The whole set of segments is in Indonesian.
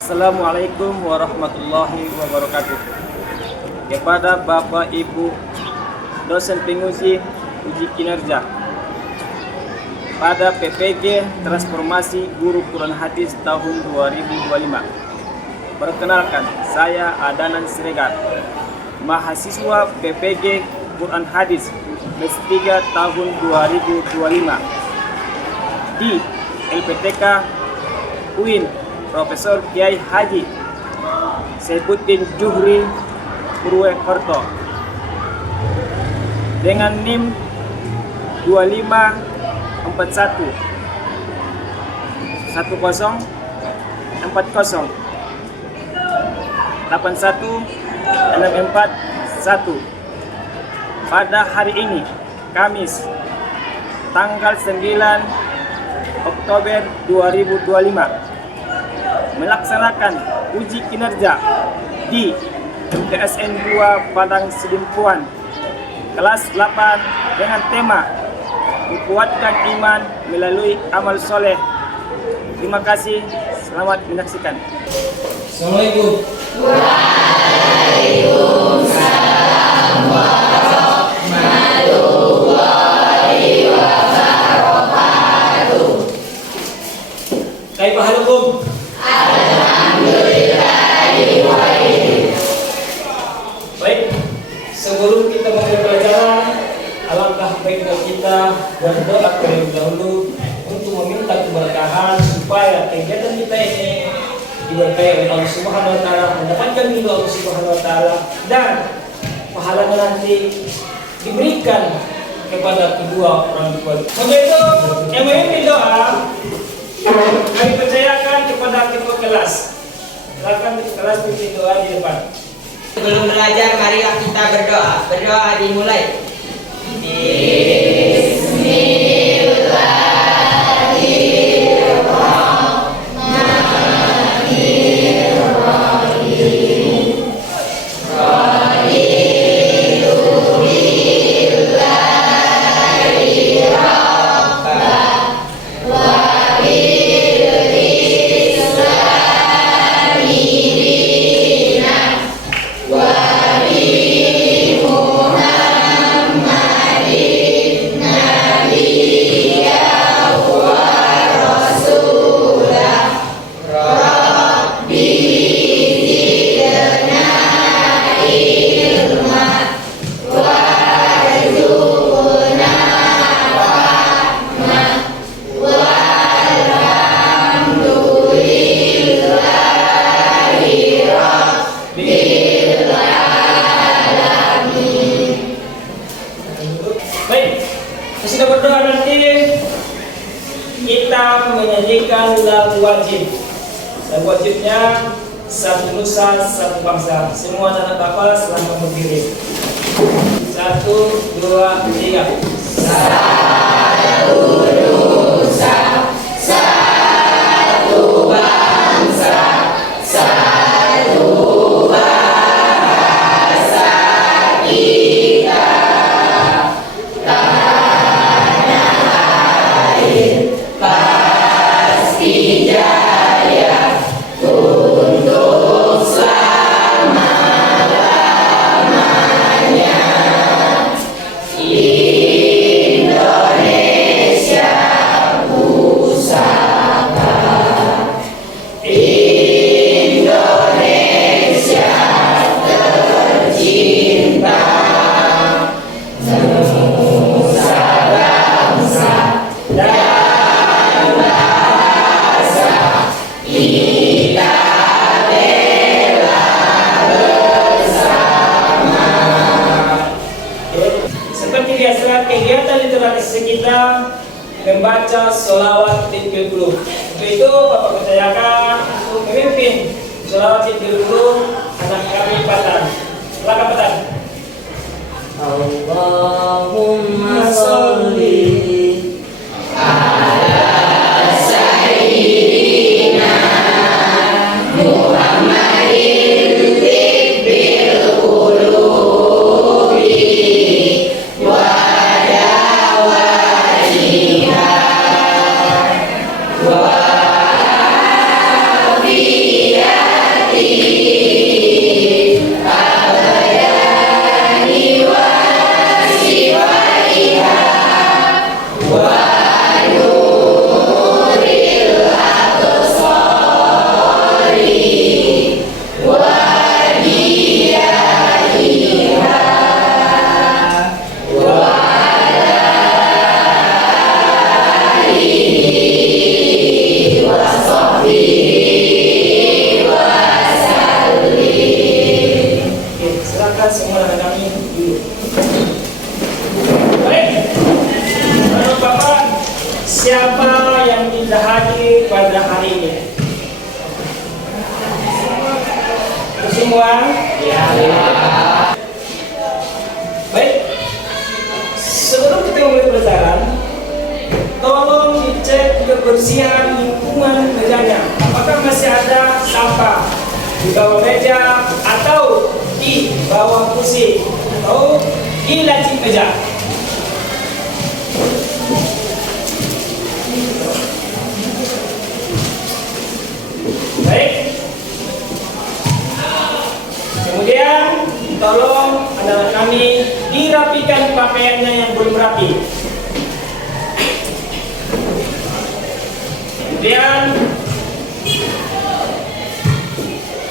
Assalamualaikum warahmatullahi wabarakatuh. Kepada Bapak Ibu dosen penguji uji kinerja pada PPG Transformasi Guru Quran Hadis tahun 2025. Perkenalkan, saya Adanan Siregar, mahasiswa PPG Quran Hadis semester 3 tahun 2025 di LPTK UIN Profesor Kiai Haji Saifuddin Juhri Purwokerto dengan NIM 2541 1040 81 641. Pada hari ini, Kamis, tanggal 9 Oktober 2025, melaksanakan uji kinerja di MTSN 2 Padang Sidimpuan kelas 8 dengan tema Kukuatkan Iman Melalui Amal Soleh. Terima kasih, selamat menyaksikan. Assalamualaikum. Waalaikumsalam warahmatullahi wabarakatuh. Kaifa halukum? Baik, sebelum kita mulai pelajaran, alangkah baiknya kita berdoa terlebih dahulu untuk meminta keberkahan supaya kegiatan kita ini diberkahi oleh Allah Subhanahu wa taala, mendapatkan ridho Allah Subhanahu wa taala, dan pahalanya nanti diberikan kepada kedua orang tua. Untuk itu, yang memimpin doa kami percayakan kepada ketua kelas. Silakan ketua kelas pimpin doa di depan. Sebelum belajar, marilah kita berdoa. Berdoa dimulai. Baik, sesudah berdoa nanti kita menyanyikan lagu wajib. Lagu wajibnya Satu Nusa Satu Bangsa. Semua anak bapak selamat berdiri. 1, 2, 3. Satu nusa, satu bangsa, satu bahasa kita. Tanah air pasti jaya untuk selama-lamanya. Indonesia pusaka, Indonesia tercinta, nusa bangsa dan bahasa kita bela bersama. Seperti biasa, kegiatan literasi kita membaca sholawat Titil Guru. Untuk itu, Bapak percayakan untuk memimpin sholawat Titil Guru anak kami Patan. Silakan Patan. Allahumma sholli ala sayyidina Muhammadin tibbil qulubi wa dawaiha wa afiyah semua anak kami dulu. Baik, lalu Bapak, siapa yang tidak hadir pada hari ini? Semua? Ya. Baik, sebelum kita mulai pelajaran, tolong dicek kebersihan lingkungan mejanya. Apakah masih ada sampah di bawah meja atau di bawah kursi atau di laci meja? Baik. Kemudian tolong anak-anak kami dirapikan pakaiannya yang belum rapi. Kemudian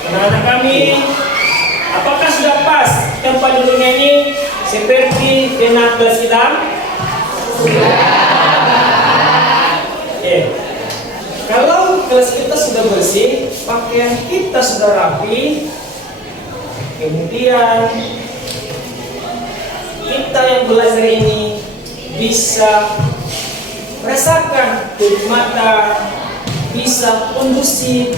anak-anak kami, apakah sudah pas tempat duduknya ini seperti dengan kelas kita? Sudah. Kalau kelas kita sudah bersih, pakaian kita sudah rapi, kemudian kita yang belajar ini bisa merasakan kenikmatan, bisa kondusif,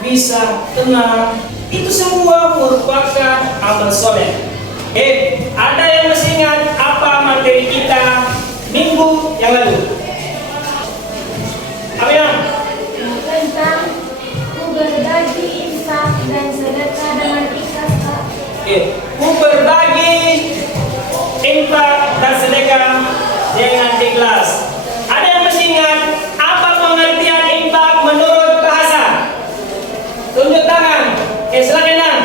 bisa tenang. Itu semua merupakan amal soleh. Ada yang masih ingat apa materi kita minggu yang lalu? Apa yang? Tentang ku berbagi infak dan sedekah dengan ikhlas, Pak. Ku berbagi infak dan sedekah dengan ikhlas. Ada yang masih ingat apa pengertian infak menurut bahasa? Tunjuk tangan. Silakan.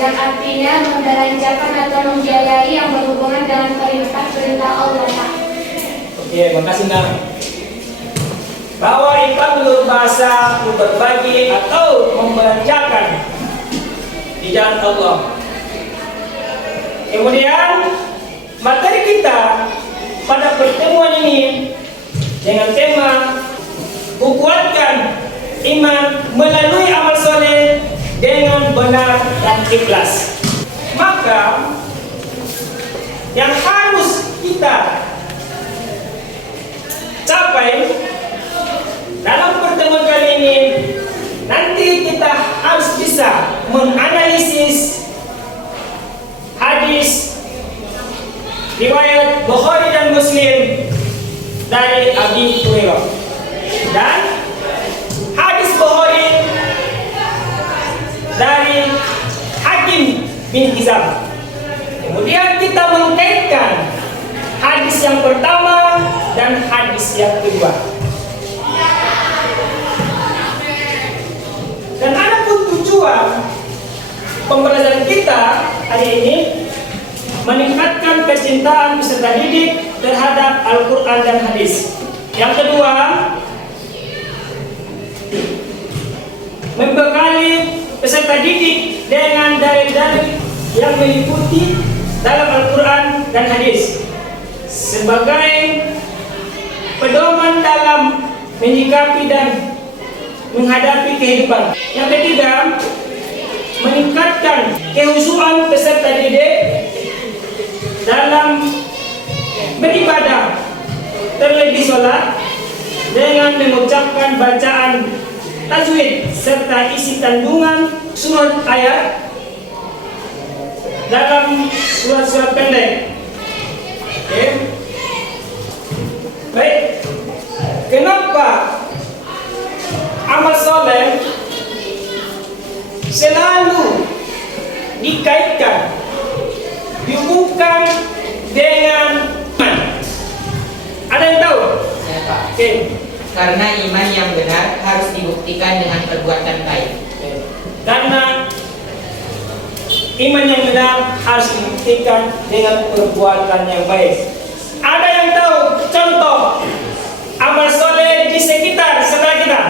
Yang artinya membelanjakan atau membiayai yang berhubungan dengan perintah-perintah Allah, Pak. Makasih Nang. Bahwa infak menurut bahasa ku berbagi atau membelanjakan di jalan Allah. Kemudian materi kita pada pertemuan ini dengan tema kukuatkan iman melalui amal soleh dengan benar dan ikhlas. Maka yang harus kita capai dalam pertemuan kali ini, nanti kita harus bisa menganalisis hadis riwayat Bukhari dan Muslim dari Abi Hurairah dan hadis Bukhari dari Hakim bin Hizam. Kemudian kita mengkaitkan hadis yang pertama dan hadis yang kedua. Dan ada pun tujuan pembelajaran kita hari ini meningkatkan kecintaan peserta didik terhadap Al-Quran dan hadis. Yang kedua, membekali peserta didik dengan dalil-dalil yang meliputi dalam Al-Quran dan hadis sebagai pedoman dalam menyikapi dan menghadapi kehidupan. Yang ketiga, meningkatkan kehusuan peserta didik dalam beribadah, terlebih sholat, dengan mengucapkan bacaan tajwid serta isi kandungan surat ayat dalam surat-surat pendek. Baik, kenapa amal soleh selalu dikaitkan, dihubungkan dengan iman? Ada yang tahu? Ya, Pak. Karena iman yang benar harus dibuktikan dengan perbuatan baik. Karena iman yang benar harus dibuktikan dengan perbuatan yang baik. Ada yang tahu contoh amal soleh di sekitar setelah kita?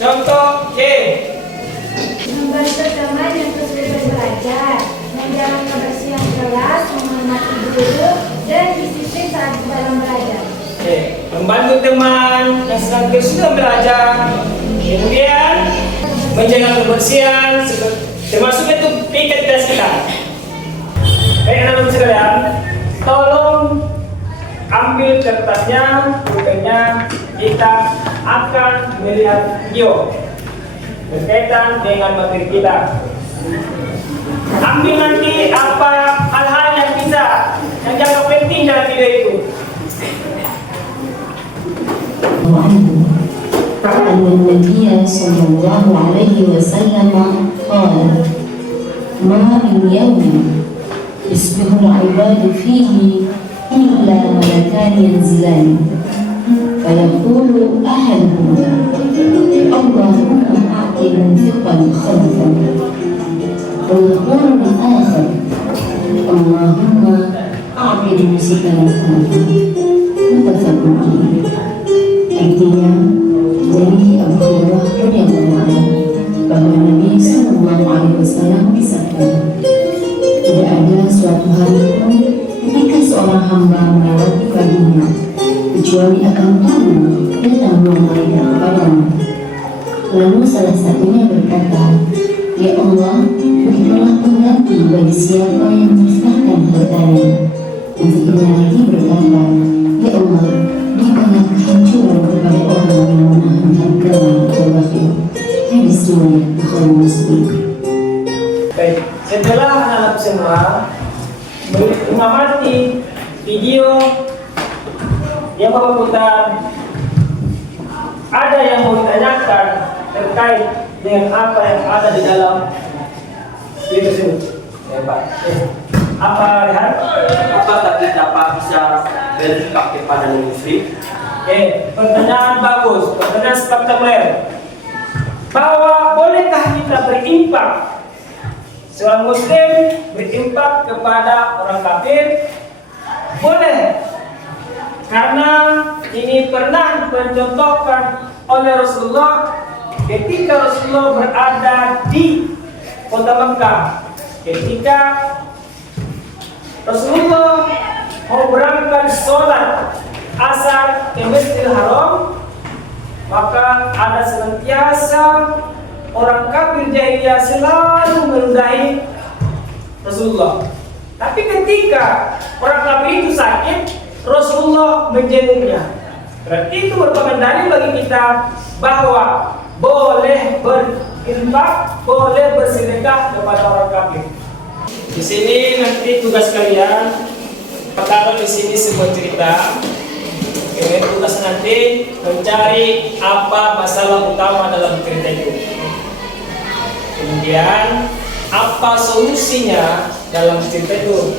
Contoh, Membantu teman yang kesulitan belajar, menjaga kebersihan kelas, menghormati guru, dan disiplin saat dalam belajar. Membantu teman yang sedang kesulitan belajar, kemudian menjaga kebersihan, termasuk itu piket Baik anak-anak sekalian, tolong ambil kertasnya, pulpennya. Kita akan melihat video berkaitan dengan materi kita. Ambil nanti apa hal-hal yang jangka penting dalam video itu. أن النبي صلى الله عليه وسلم قال: ما من يوم يصبح العباد فيه إلا ملكان ينزلان فيقول أحدهما: اللهم أعط منفقا خلفا، ويقول الآخر: اللهم أعط ممسكا خلفا. متفق عليه. Artinya dari Abu Hurairah radhiyallahu anhu bahwa Nabi Sallallahu Alaihi Wasallam bersabda, tidak ada suatu hari pun ketika seorang hamba melewati paginya kecuali akan turun datang malaikat kepadanya. Lalu salah satunya berkata, ya Allah, berikanlah pengganti bagi siapa yang menyusahkan hartanya. Dan satunya lagi berkata, ya Allah, berikanlah kehancuran kepada orang yang menahan harganya atau bakhil. Hadis riwayat Bukhari Muslim. Baik, setelah anak-anak semua mengamati video yang Bapak putar, ada yang mau ditanyakan terkait dengan apa yang ada di dalam video tersebut? Ya, Pak. Apa Rehan? Apakah kita bisa bersikap kepada non-muslim? Pertanyaan bagus, pertanyaan spektakuler. Bahwa bolehkah kita berimpak? Seorang muslim berimpak kepada orang kafir? Boleh. Karena ini pernah dicontohkan oleh Rasulullah ketika Rasulullah berada di kota Mekah. Ketika Rasulullah mau berangkat sholat asar ke Masjidil Haram, maka ada senantiasa orang kafir jahiliyah selalu meludahi Rasulullah. Tapi ketika orang kafir itu sakit, Rasulullah menjenguknya. Berarti itu merupakan dalil bagi kita bahwa boleh berinfak, boleh bersedekah kepada orang kafir. Di sini nanti tugas kalian, pertama di sini sebuah cerita. Kemudian tugas nanti mencari apa masalah utama dalam cerita itu. Kemudian apa solusinya dalam cerita itu,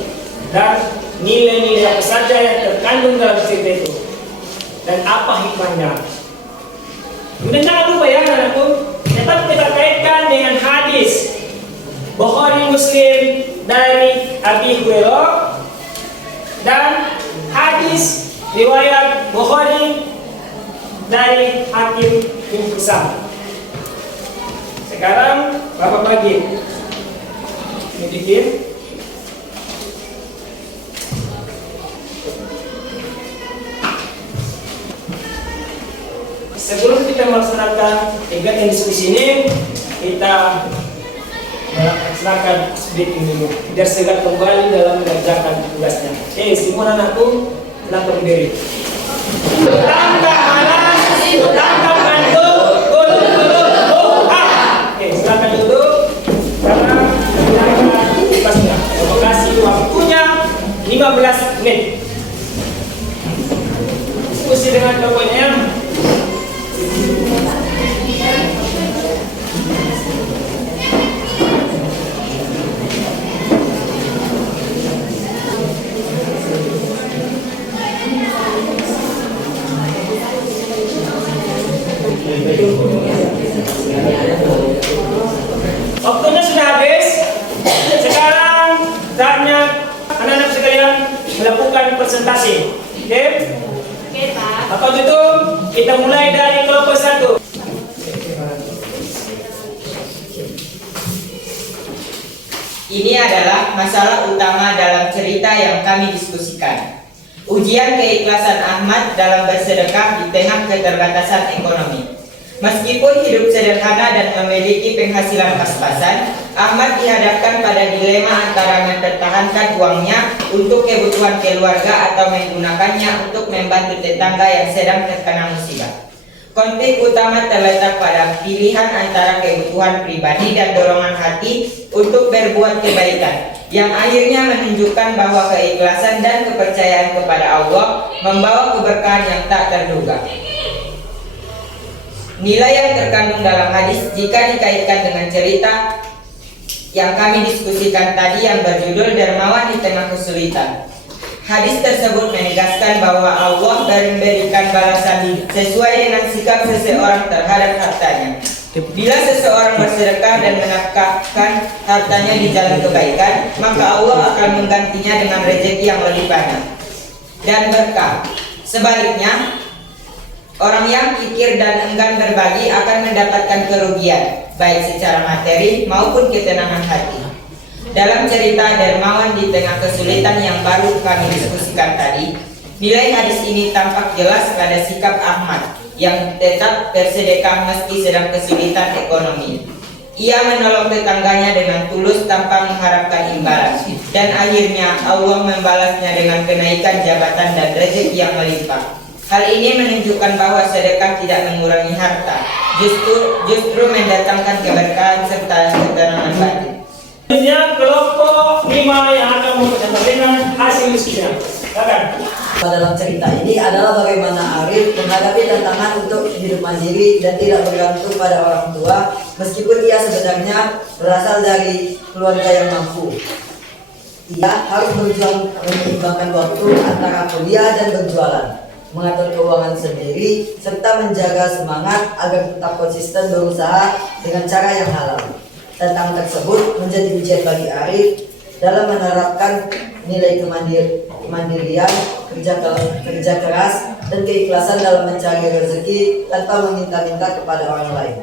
dan nilai-nilai apa saja yang terkandung dalam cerita itu, dan apa hikmahnya. Kemudian jangan lupa ya anak-anakku, tetap kita kaitkan dengan hadis Bukhari Muslim dari Abi Hurairah dan hadis riwayat Bukhari dari Hakim bin Hizam. Sekarang Bapak bagi sedikit. Sebelum kita melaksanakan kegiatan diskusi ini, kita melaksanakan speaking dulu biar segera kembali dalam mengerjakan tugasnya. Semua anakku silakan berdiri. Langkah kanan, langkah mantul, duduk. Silakan duduk. Karena silakan tugasnya. Bapak kasih waktunya 15 menit. Diskusi dengan kelompoknya. Waktunya sudah habis. Sekarang saatnya anak-anak sekalian melakukan presentasi. Oke? Oke, Pak. Maka untuk itu kita mulai dari kelompok 1. Ini adalah masalah utama dalam cerita yang kami diskusikan. Ujian keikhlasan Ahmad dalam bersedekah di tengah keterbatasan ekonomi. Meskipun hidup sederhana dan memiliki penghasilan pas-pasan, Ahmad dihadapkan pada dilema antara mempertahankan uangnya untuk kebutuhan keluarga atau menggunakannya untuk membantu tetangga yang sedang terkena musibah. Konflik utama terletak pada pilihan antara kebutuhan pribadi dan dorongan hati untuk berbuat kebaikan, yang akhirnya menunjukkan bahwa keikhlasan dan kepercayaan kepada Allah membawa keberkahan yang tak terduga. Nilai yang terkandung dalam hadis jika dikaitkan dengan cerita yang kami diskusikan tadi yang berjudul Dermawan di Tengah Kesulitan. Hadis tersebut menegaskan bahwa Allah memberikan balasan sesuai dengan sikap seseorang terhadap hartanya. Bila seseorang bersedekah dan menafkahkan hartanya di jalan kebaikan, maka Allah akan menggantinya dengan rezeki yang lebih banyak dan berkah. Sebaliknya, orang yang kikir dan enggan berbagi akan mendapatkan kerugian, baik secara materi maupun ketenangan hati. Dalam cerita dermawan di tengah kesulitan yang baru kami diskusikan tadi, nilai hadis ini tampak jelas pada sikap Ahmad yang tetap bersedekah meski sedang kesulitan ekonomi. Ia menolong tetangganya dengan tulus tanpa mengharapkan imbalan, dan akhirnya Allah membalasnya dengan kenaikan jabatan dan rezeki yang melimpah. Hal ini menunjukkan bahwa sedekah tidak mengurangi harta, justru mendatangkan keberkahan serta ketenangan batin. Selanjutnya kelompok 5 yang akan mempresentasikan hasil diskusinya. Silakan. Dalam cerita ini adalah bagaimana Arif menghadapi tantangan untuk hidup mandiri dan tidak bergantung pada orang tua, meskipun ia sebenarnya berasal dari keluarga yang mampu. Ia harus berjuang menyeimbangkan waktu antara kuliah dan berjualan, mengatur keuangan sendiri, serta menjaga semangat agar tetap konsisten berusaha dengan cara yang halal. Tantangan tersebut menjadi ujian bagi Arif dalam menerapkan nilai kemandirian, kerja keras, dan keikhlasan dalam mencari rezeki tanpa meminta-minta kepada orang lain.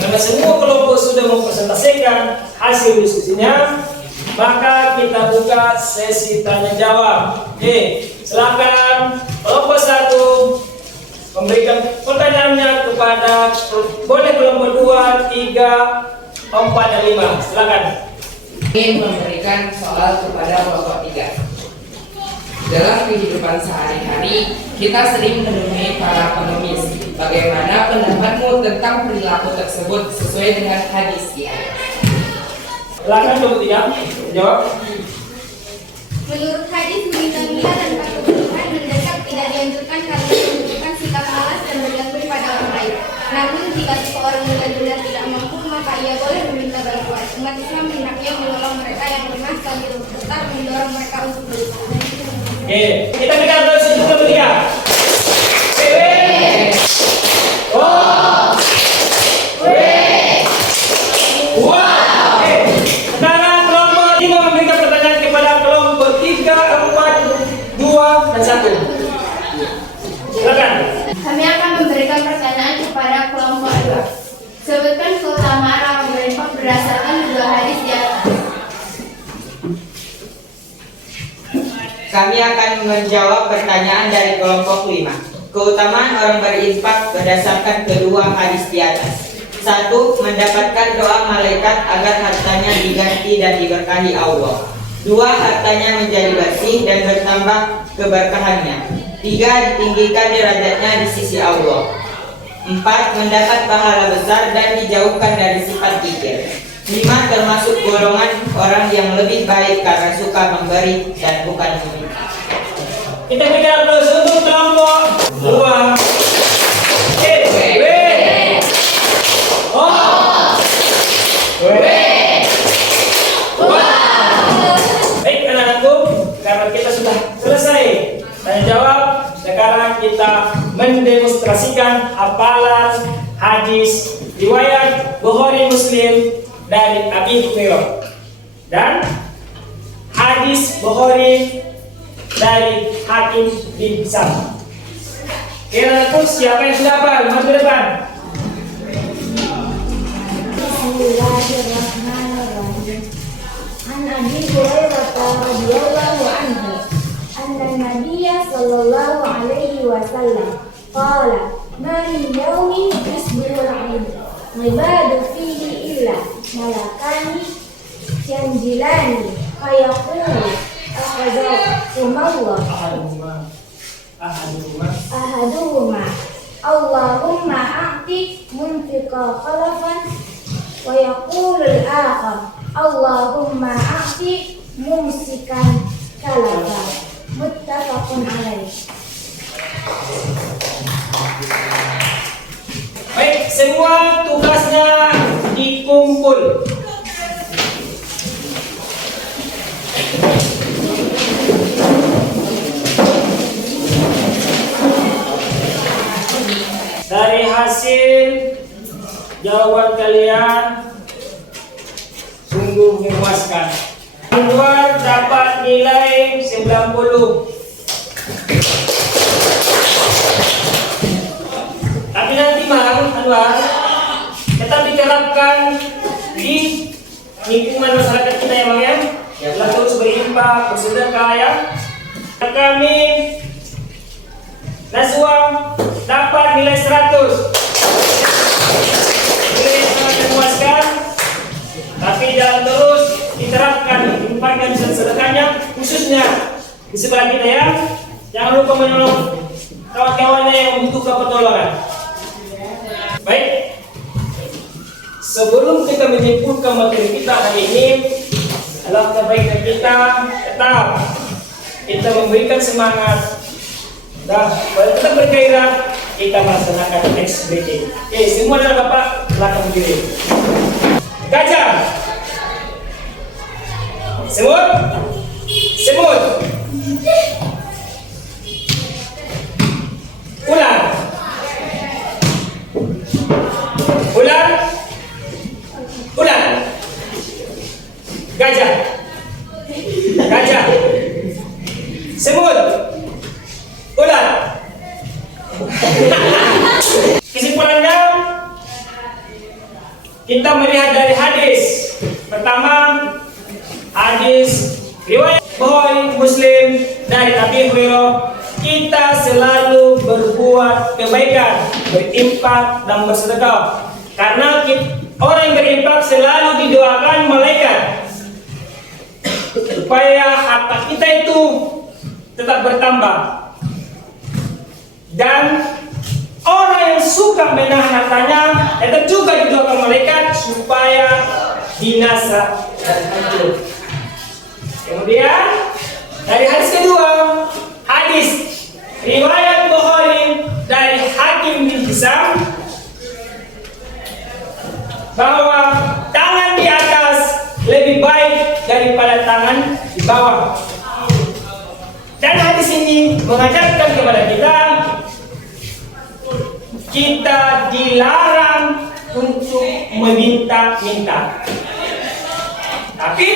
Karena semua kelompok sudah mempresentasikan hasil diskusinya, maka kita buka sesi tanya jawab. Silakan kelompok 1 memberikan pertanyaannya kepada kelompok 2, 3, 4, dan 5. Silakan. Ingin memberikan soal kepada kelompok 3. Dalam kehidupan sehari-hari, kita sering menemui para pengemis. Bagaimana pendapatmu tentang perilaku tersebut sesuai dengan hadis di atas? Silakan kelompok 3 jawab. Menurut hadis, meminta-minta tanpa kebutuhan mendesak tidak dianjurkan karena menunjukkan sikap malas dan bergantung pada orang lain. Namun jika seseorang benar-benar tidak mampu, maka ia boleh meminta bantuan. Umat Islam hendaknya menolong mereka yang lemah sambil tetap mendorong mereka untuk berusaha. Kita dengar terus kelompok 3. Sekarang kelompok 5 memberikan pertanyaan kepada kelompok 3, 4, 2, dan 1. Silakan. Kami akan memberikan pertanyaan kepada kelompok 2. Sebutkan keutamaan orang berinfak berdasarkan 2 hadis di atas. Kami akan menjawab pertanyaan dari kelompok 5. Keutamaan orang berinfak berdasarkan kedua hadis di atas. 1. Mendapatkan doa malaikat agar hartanya diganti dan diberkahi Allah. 2. Hartanya menjadi bersih dan bertambah keberkahannya. 3. Ditinggikan derajatnya di sisi Allah. 4. Mendapat pahala besar dan dijauhkan dari sifat kikir. 5. Termasuk golongan orang yang lebih baik karena suka memberi dan bukan meminta. Kita berikan terus untuk kelompok 2. Baik anak-anakku, karena kita sudah selesai tanya jawab, sekarang kita mendemonstrasikan hafalan hadis riwayat Bukhari Muslim dari Abi Hurairah dan hadis Bukhari dari Hakim bin Hizam. Anak-anakku, siapa yang sudah hafal? Maju ke depan. Bismillahirrahmanirrahim. An Abi Hurairah radhiyallahu anhu anna Nabiyya sallallahu alaihi wasallam qala ma min yawmin yusbihu ibadu fihi illa malakani yanzilani fayaqulu ahaduhuma Allahumma a'ti munfiqa khalafan wa yaqulul akhar Allahumma a'ti mumsikan kalafan. Muttafaqun alaih. Baik, semua tugasnya dikumpul. Dari hasil jawaban kalian sungguh memuaskan. Anwar dapat nilai 90. Tapi nanti Mang Anwar tetap diterapkan di lingkungan masyarakat kita ya Mang ya. Kita terus berinfak, bersedekah ya. Kami Nazwa dapat nilai 100. Nilai yang sangat memuaskan. Tapi jangan terus diterapkan infak dan sedekahnya, khususnya di sebelah kita ya. Jangan lupa menolong kawan-kawannya yang membutuhkan pertolongan. Baik, sebelum kita menyimpulkan materi kita hari ini, alangkah baiknya kita tetap kita memberikan semangat dan tetap bergairah kita melaksanakan next breaking. Oke, semua adalah Bapak belakang diri. Gajah, semut, semut, ular, ular, ular, gajah, gajah, semut, ular. Kesimpulannya, kita melihat dari hadis. Pertama, hadis riwayat Bukhari Muslim dari Abi Hurairah, kita selalu berbuat kebaikan, berinfak dan bersedekah. Karena orang yang berinfak selalu didoakan malaikat supaya harta kita itu tetap bertambah. Dan orang yang suka menahan hartanya itu juga didoakan malaikat supaya binasa dan hancur. Kemudian dari hadis kedua, hadis riwayat Bukhari dari Hakim bin Hizam, bahwa tangan di atas lebih baik daripada tangan di bawah. Dan hadis ini mengajarkan kepada kita dilarang untuk meminta-minta. Tapi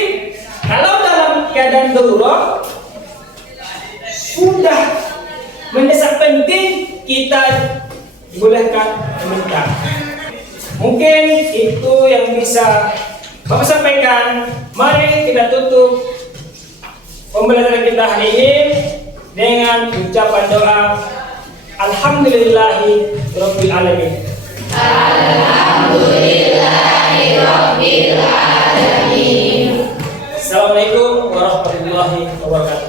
kalau dalam keadaan darurat sudah mendesak penting, kita bolehkan meminta. Mungkin itu yang bisa Bapak sampaikan. Mari kita tutup pembelajaran kita hari ini dengan ucapan doa Alhamdulillahirabbil alamin. Alhamdulillahirabbil alamin. Assalamualaikum warahmatullahi wabarakatuh.